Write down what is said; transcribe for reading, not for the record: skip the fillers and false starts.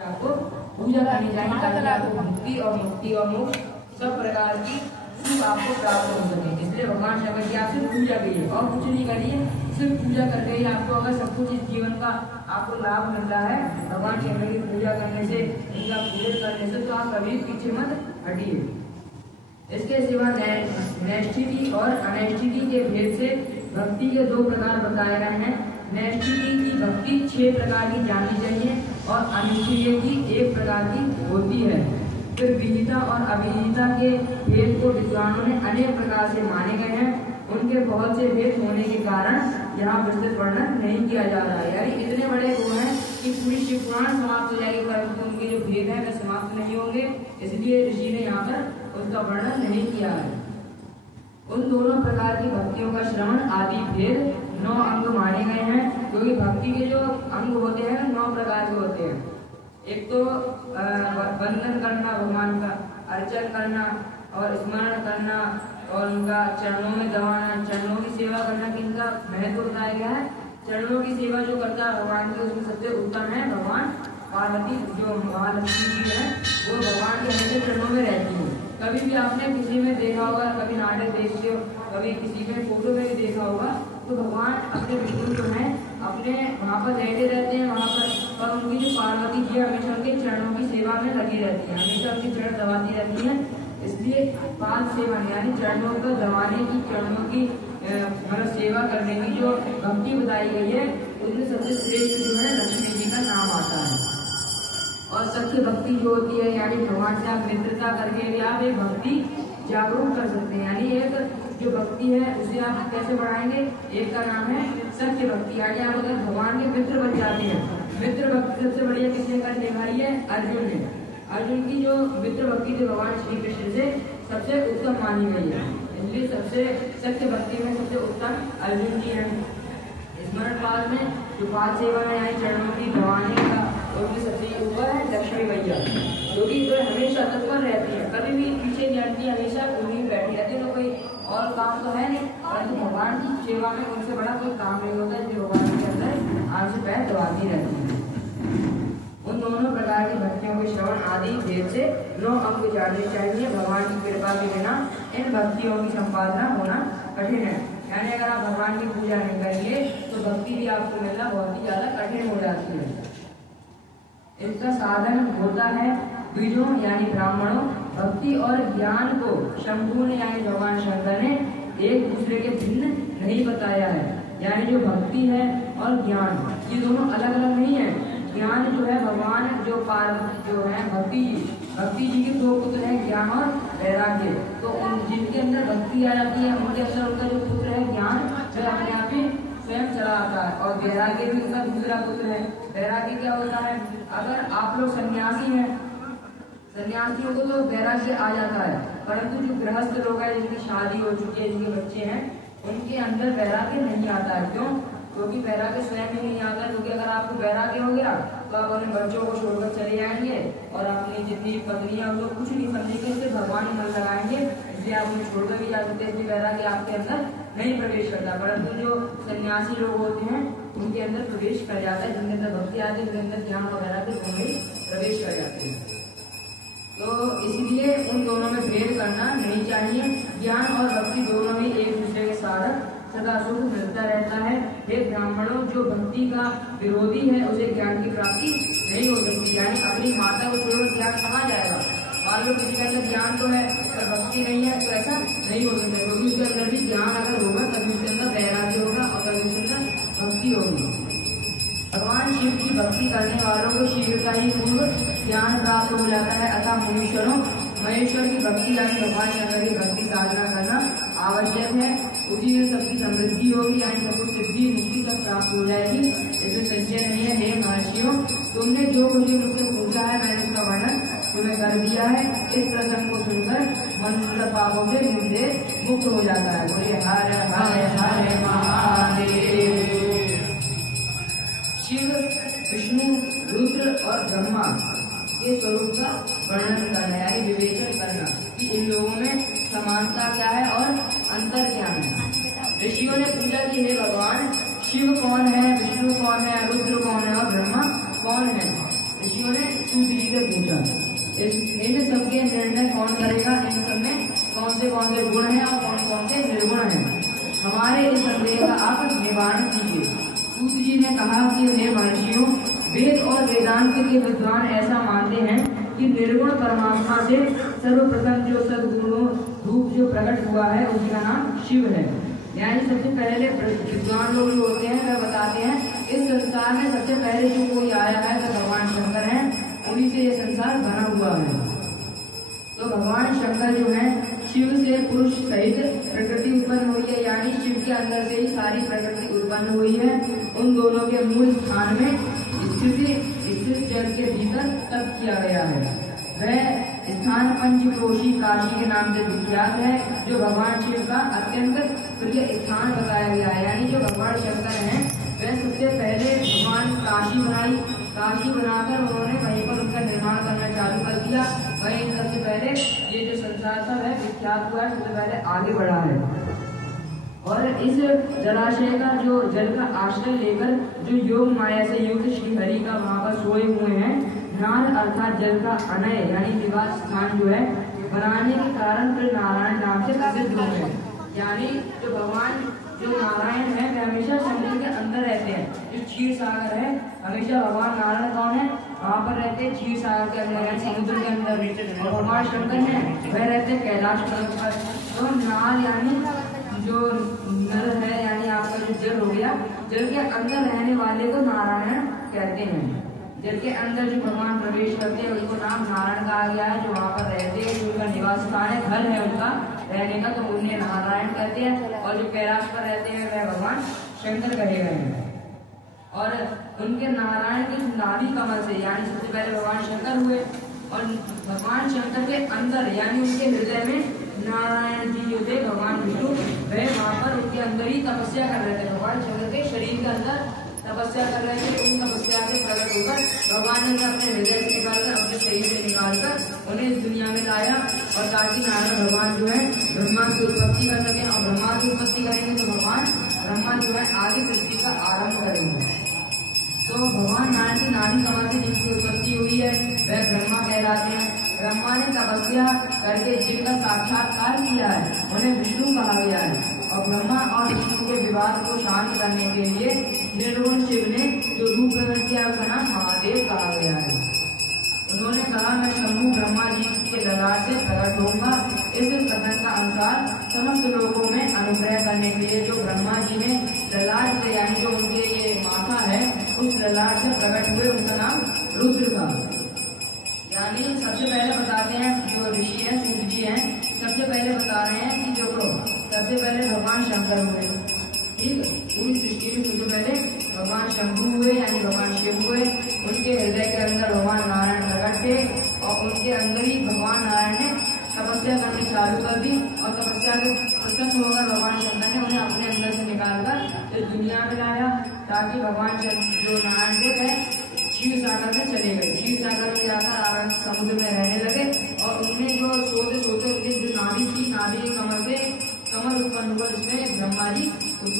आपको पूजा करनी चाहिए ताकि आपको मुक्ति और मोक्ष सब प्रकार की सुख आपको प्राप्त हो सके। इसलिए भगवान शंकर की आपसे पूजा करिए और कुछ नहीं करिए, सिर्फ पूजा करके ही आपको अगर सब कुछ इस जीवन का आपको लाभ मिल रहा है भगवान शंकर की पूजा करने से, इनका पूजन करने से, तो आप कभी पीछे मत हटिए। इसके सिवा नैष्ठिकी और अनैष्ठिकी के भेद से भक्ति के दो प्रकार बताए गए हैं। नैष्ठिकी की भक्ति 6 प्रकार की जानी चाहिए और अनैष्ठिकी की 1 प्रकार की होती है। फिर विहिता और अविहिता के भेद को विद्वानों ने अनेक प्रकार से माने गए हैं। उनके बहुत से भेद होने के कारण यहाँ विस्तृत वर्णन नहीं किया जा रहा है। यानी इतने बड़े वो हैं कि पूरी शिव पुराण समाप्त हो जाएगी परंतु उनके जो भेद है वे समाप्त नहीं होंगे, इसलिए ऋषि ने यहाँ पर उसका वर्णन नहीं किया है। उन दोनों प्रकार की भक्तियों का श्रवण आदि भेद 9 अंग माने गए हैं, क्योंकि भक्ति के जो अंग होते हैं 9 प्रकार के होते हैं। एक तो वंदन करना भगवान का, अर्चन करना और स्मरण करना और उनका चरणों में दबाना, चरणों की सेवा करना। किनका महत्व बताया गया है? चरणों की सेवा जो करता है भगवान की उसमें सबसे उत्तम है भगवान पार्वती, जो महालक्ष्मी जी है वो भगवान के हमेशा चरणों में रहती है। कभी भी आपने किसी में देखा होगा, कभी नाटक देखते हो, कभी किसी में फोटो में भी देखा होगा, तो भगवान अपने विष्णु जो है अपने वहाँ पर बैठे रहते हैं वहाँ पर उनकी जो पार्वती जी हमेशा उनके चरणों की सेवा में लगी रहती है, हमेशा उनके चरण दबाती रहती है। इसलिए पाद सेवा यानी चरणों को दबाने की, चरणों की मतलब सेवा करने की जो भक्ति बताई गई है उसमें सबसे श्रेष्ठ जो है लक्ष्मी जी का नाम आता है। और सख्य भक्ति जो होती है यानी भगवान से आप मित्रता करके भी आप एक भक्ति जागरूक कर सकते हैं। यानी एक जो भक्ति है उसे आप कैसे बढ़ाएंगे? एक का नाम है सत्य भक्ति, यानी आप अगर भगवान के मित्र बन जाते हैं। मित्र भक्ति सबसे बढ़िया किसने कर दिखाई है? अर्जुन ने। अर्जुन की जो मित्र भक्ति थी भगवान श्री कृष्ण से सबसे उत्तम मानी गई है, इसलिए सबसे सत्य भक्ति में सबसे उत्तम अर्जुन जी है। स्मरण काल में जो पाद सेवा में आई चरणों की दबाने का उनकी सबसे ऊपर है लक्ष्मी मैया, जो कि तो हमेशा तत्पर रहती है, कभी भी पीछे नहीं हटती, हमेशा उन्हीं बैठी रहती है। कोई और काम तो है नहीं, परंतु भगवान की सेवा में उनसे बड़ा कोई काम नहीं होता है, जो भगवान के अंदर आंख से पैर दबाती रहती है। उन दोनों प्रकार की भक्तियों के श्रवण आदि भेद से 9 अंग जानने चाहिए। भगवान की कृपा के बिना इन भक्तियों की संपादना होना कठिन है। यानी अगर आप भगवान की पूजा नहीं करेंगे तो भक्ति भी आपको मिलना बहुत ही ज्यादा कठिन हो जाती है। इसका साधन होता है बीजों यानी ब्राह्मणों। भक्ति और ज्ञान को शंभु ने यानी भगवान शंकर ने एक दूसरे के भिन्न नहीं बताया है। यानी जो भक्ति है और ज्ञान ये दोनों अलग अलग नहीं है। ज्ञान जो है भगवान जो पार्वती जो है भक्ति जी के 2 पुत्र हैं, ज्ञान और वैराग्य। तो जिनके अंदर भक्ति आ जाती है उनके अंदर उनका जो पुत्र है ज्ञान जो अपने आप ही स्वयं चला आता है, और वैराग्य भी उनका दूसरा पुत्र है। वैराग्य क्या होता है? अगर आप लोग सन्यासी हैं, सन्यासियों को तो वैराग्य आ जाता है, परंतु जो गृहस्थ लोग हैं जिनकी शादी हो चुकी है, जिनके बच्चे हैं, उनके अंदर वैराग्य नहीं आता है। क्यों? क्योंकि वैराग्य स्वयं ही नहीं आता है। क्योंकि अगर आपको वैराग्य हो गया तो आप अपने बच्चों को छोड़कर चले जाएंगे और अपनी जितनी पत्नियां उनको कुछ नहीं समझेंगे, सिर्फ भगवान ही मन लगाएंगे, इसलिए आप उन्हें छोड़कर भी जा सकते हैं। इसलिए वैराग्य आपके अंदर नहीं प्रवेश करता, परंतु जो सन्यासी लोग होते हैं उनके अंदर प्रवेश कर जाता है। जिनके अंदर भक्ति आती है उनके अंदर ज्ञान वगैरह के दोनों ही प्रवेश कर जाते हैं। तो इसलिए उन दोनों में भेद करना नहीं चाहिए। ज्ञान और भक्ति दोनों ही एक दूसरे के साथ सदा सुख मिलता रहता है। हे ब्राह्मणों, जो भक्ति का विरोधी है उसे ज्ञान की प्राप्ति नहीं हो सकती। यानी अपनी माता को छोड़कर ज्ञान कहाँ जाएगा? मान लो किसी के अंदर ज्ञान तो है पर भक्ति नहीं है तो ऐसा नहीं हो सकता, क्योंकि उसके अंदर भी ज्ञान अगर होगा तभी उसके अंदर वैराग्य होगा और तभी उसके अंदर भक्ति होगी। भगवान शिव की भक्ति करने वालों को शीघ्रता ही पूर्व ज्ञान प्राप्त हो जाता है। अतः मुनीश्वरों महेश्वर की भक्ति यानी भगवान शंकर की भक्ति साधना करना आवश्यक है। उसी में सबकी समृद्धि होगी, यानी सबको सिद्धि मुक्ति तक प्राप्त हो जाएगी। इसमें संशय नहीं है। हे महर्षियों, तुमने जो मुझे मुझसे पूछा है मैंने उसका वर्णन तुम्हें कर दिया है। इस प्रसंग को सुनकर मन पापों से मुझे मुक्त हो जाता है। बोलिए हर हर हर महादेव। शिव, विष्णु, रुद्र और ब्रह्मा के स्वरूप का वर्णन करना यानी विवेचन करना कि इन लोगों में समानता क्या है और अंतर क्या है। ऋषियों ने पूछा कि हे भगवान, शिव कौन है, विष्णु कौन है, रुद्र कौन है और ब्रह्मा कौन है? ऋषियों ऋषियों ने सूत जी से पूछा, इन सबके निर्णय कौन करेगा, इन सब में कौन से गुण हैं और कौन से निर्गुण हैं, हमारे इस संदेह का आप निवारण कीजिए। सूत जी ने कहा कि हे महर्षियों, वेद और वेदांत के विद्वान ऐसा मानते हैं कि निर्गुण परमात्मा से सर्वप्रथम जो सद्गुणों रूप जो प्रकट हुआ है उसका नाम शिव है। यानी सबसे पहले विद्वान लोग जो होते हैं वह बताते हैं इस संसार में सबसे पहले जो कोई आया है तो भगवान शंकर है, उन्हीं से ये संसार बना हुआ है। तो भगवान शंकर जो है शिव से पुरुष सहित प्रकृति उत्पन्न हुई है, यानी शिव के अंदर से ही सारी प्रकृति उत्पन्न हुई है। उन दोनों के मूल स्थान में स्थित जल के भीतर तप किया गया है। वह स्थान पंचक्रोशी काशी के नाम से विख्यात है, जो भगवान शिव का अत्यंत प्रिय स्थान बताया गया है। यानी जो भगवान शंकर हैं वह सबसे पहले भगवान काशी बनाई, काशी बनाकर उन्होंने वहीं पर उनका निर्माण करना चालू कर दिया। वहीं सबसे पहले ये जो संसार था वह विख्यात हुआ है, सबसे पहले आगे बढ़ा है। और इस जलाशय का जो जल का आश्रय लेकर जो योग माया से युक्त श्री हरि का वहां पर सोए हुए हैं, नार अर्थात जल का अनय यानी निवास स्थान जो है बनाने के कारण फिर नारायण नाम से प्रसिद्ध हुए हैं। यानी जो भगवान जो नारायण है वह हमेशा समुद्र के अंदर रहते हैं। जो क्षीर सागर है, हमेशा भगवान नारायण कौन है, वहाँ पर रहते हैं क्षीर सागर के अंदर, समुद्र के अंदर। और भगवान शंकर है वह रहते हैं कैलाश पर्वत पर। तो नार यानी जो नल है, यानी आपका जो जल हो गया, जल के अंदर रहने वाले को नारायण कहते हैं। जल के अंदर जो भगवान प्रवेश करते हैं उनको नाम नारायण कहा गया है। जो वहाँ पर रहते हैं, जो उनका निवास स्थान है, घर है उनका रहने का, तो उन्हें नारायण कहते हैं। और जो कैलाश पर रहते हैं वह भगवान शंकर कहे गए हैं। और उनके नारायण के नाभि कमल से, यानी सबसे पहले भगवान शंकर हुए, और भगवान शंकर के अंदर यानी उनके हृदय में नारायण जी जो थे भगवान विष्णु, वह वहाँ पर उनके अंदर ही तपस्या कर रहे थे। भगवान शंकर के शरीर के अंदर तपस्या कर रहे थे। उन तपस्या के प्रकट होकर भगवान ने अपने हृदय से निकालकर, अपने शरीर से निकालकर उन्हें इस दुनिया में लाया, और ताकि नारायण भगवान जो है ब्रह्मा की उत्पत्ति कर सके। और ब्रह्मा की उत्पत्ति करेंगे तो भगवान ब्रह्मा जो है आगे सृष्टि का आरंभ करेंगे। तो भगवान नारायण की नाभि कमल से जिनकी उत्पत्ति हुई है वह ब्रह्मा कहलाते हैं। ब्रह्मा ने तपस्या करके जिनका साक्षात्कार किया है उन्हें विष्णु कहा गया है। और ब्रह्मा और विष्णु के विवाद को शांत करने के लिए निर्गुण शिव ने जो रूप प्रकट किया उसका नाम महादेव कहा गया है। उन्होंने कहा, मैं शंभु ब्रह्मा जी के ललाट से प्रकट होऊंगा। इस कथन का अनुसार समस्त लोगों में अनुग्रह करने के लिए जो ब्रह्मा जी ने ललाट से, यानी जो उनके ये माथा है उस ललाट से प्रकट हुए, उनका नाम रुद्र था। यानी सबसे पहले बताते हैं जो ऋषि हैं, सूत जी हैं, सबसे पहले बता रहे हैं कि जो सबसे पहले भगवान शंकर हुए। ठीक, पूरी सृष्टि में सबसे पहले भगवान शंभु हुए, यानी भगवान शिव हुए। उनके हृदय के अंदर भगवान नारायण प्रकट थे, और उनके अंदर ही भगवान नारायण ने तपस्या करनी चालू कर दी। और तपस्या के प्रसन्न होकर भगवान शंकर ने उन्हें अपने अंदर से निकालकर इस दुनिया में लाया, ताकि भगवान जो नारायण थे वह क्षीर सागर में चले गए। क्षीर सागर में जाकर आनंद समुद्र में रहने लगे। और उनमें जो सोते सोते उनकी जो नाभि थी, नाभि के कमल से कमल उत्पन्न हुआ, जिसमें ब्रह्मा जी